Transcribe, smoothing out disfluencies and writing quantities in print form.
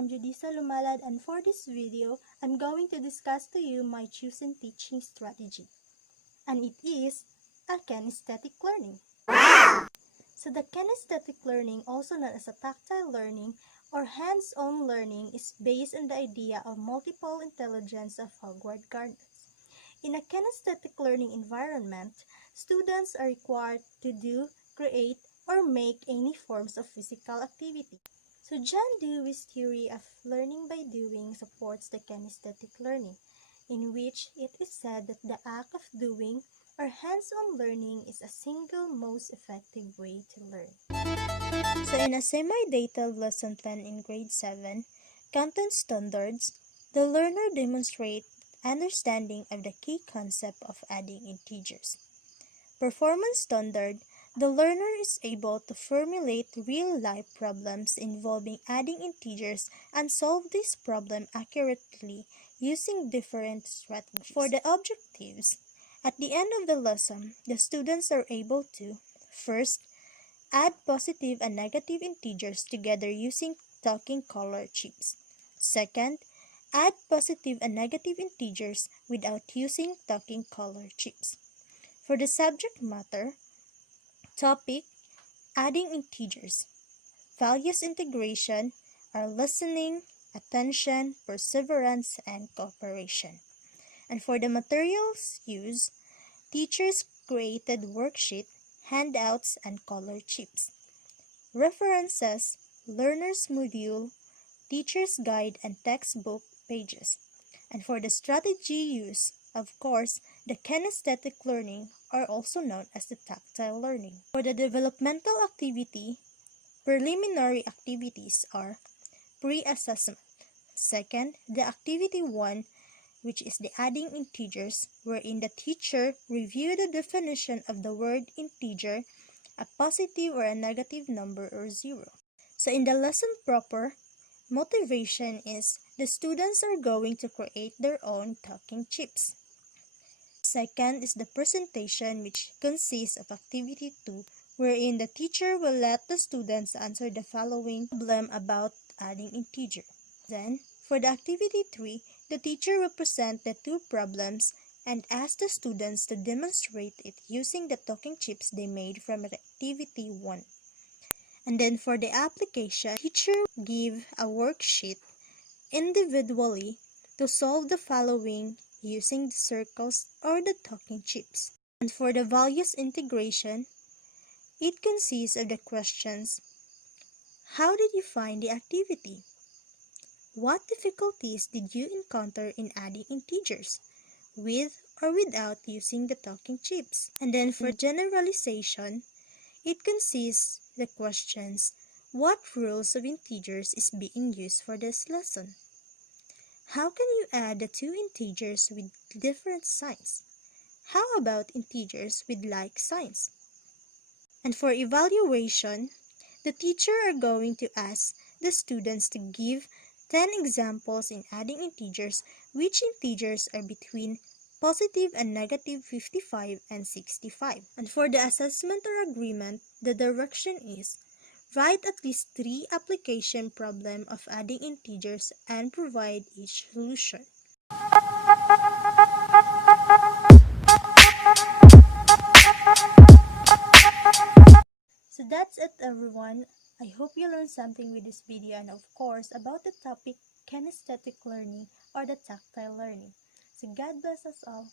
I'm Judisa Lumalad, and for this video, I'm going to discuss to you my chosen teaching strategy. And it is a kinesthetic learning. So the kinesthetic learning, also known as a tactile learning or hands-on learning, is based on the idea of multiple intelligence of Howard Gardner. In a kinesthetic learning environment, students are required to do, create, or make any forms of physical activity. So John Dewey's theory of learning by doing supports the kinesthetic learning, in which it is said that the act of doing or hands-on learning is a single most effective way to learn. So in a semi-detailed lesson plan in grade 7, Content Standards, the learner demonstrates understanding of the key concept of adding integers. Performance Standard, the learner is able to formulate real-life problems involving adding integers and solve this problem accurately using different strategies. For the objectives, at the end of the lesson, the students are able to, first, add positive and negative integers together using talking color chips. Second, add positive and negative integers without using talking color chips. For the subject matter, topic, adding integers. Values integration are listening, attention, perseverance, and cooperation. And for the materials used, teachers created worksheet, handouts, and color chips. References, learner's module, teacher's guide, and textbook pages. And for the strategy used, of course, the kinesthetic learning are also known as the tactile learning. For the developmental activity, preliminary activities are pre-assessment. Second, the activity 1, which is the adding integers, wherein the teacher review the definition of the word integer, a positive or a negative number, or zero. So in the lesson proper, motivation is the students are going to create their own talking chips. Second is the presentation, which consists of activity 2, wherein the teacher will let the students answer the following problem about adding integer. Then, for the activity 3, the teacher will present the two problems and ask the students to demonstrate it using the talking chips they made from activity 1. And then for the application, the teacher will give a worksheet individually to solve the following using the circles or the talking chips. And for the values integration, it consists of the questions: how did you find the activity? What difficulties did you encounter in adding integers, with or without using the talking chips? And then for generalization, it consists of the questions: what rules of integers is being used for this lesson? How can you add the two integers with different signs? How about integers with like signs? And for evaluation, the teacher are going to ask the students to give 10 examples in adding integers, which integers are between positive and negative 55 and 65. And for the assessment or agreement, the direction is: write at least 3 application problems of adding integers and provide each solution. So that's it, everyone. I hope you learned something with this video, and of course about the topic kinesthetic learning or the tactile learning. So God bless us all.